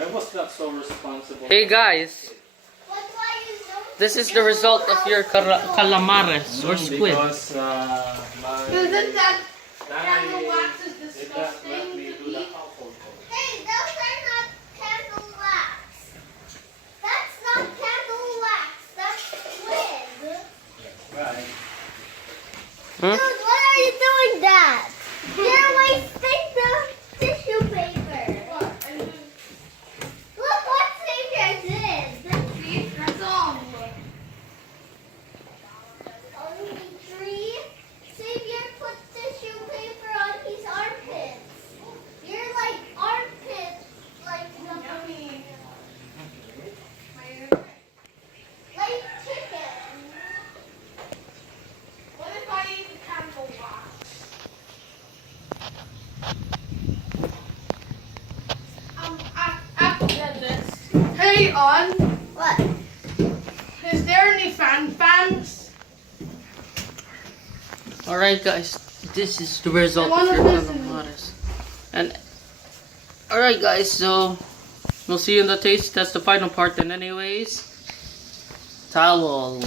I was not so responsible. Hey guys, this is the result of your calamares or squid. Because Isn't that nanay candle wax is did not let disgusting me to do the eat? household chores. Hey, those are not candle wax. That's not candle wax. That's squid. Right. Hmm? Dude, what are you doing that? You're wasting the tissue paper. Look what Xavier did. See, that's all. Only three. Xavier put tissue paper on his armpits. You're like armpit, like Yummy. like chicken. What if I eat candle wax? After this. Hey, on. What? Is there any fans? Alright guys, this is the result One of of your this is- calamares. And alright guys, so we'll see you in the taste. That's the final part. And anyways, towel.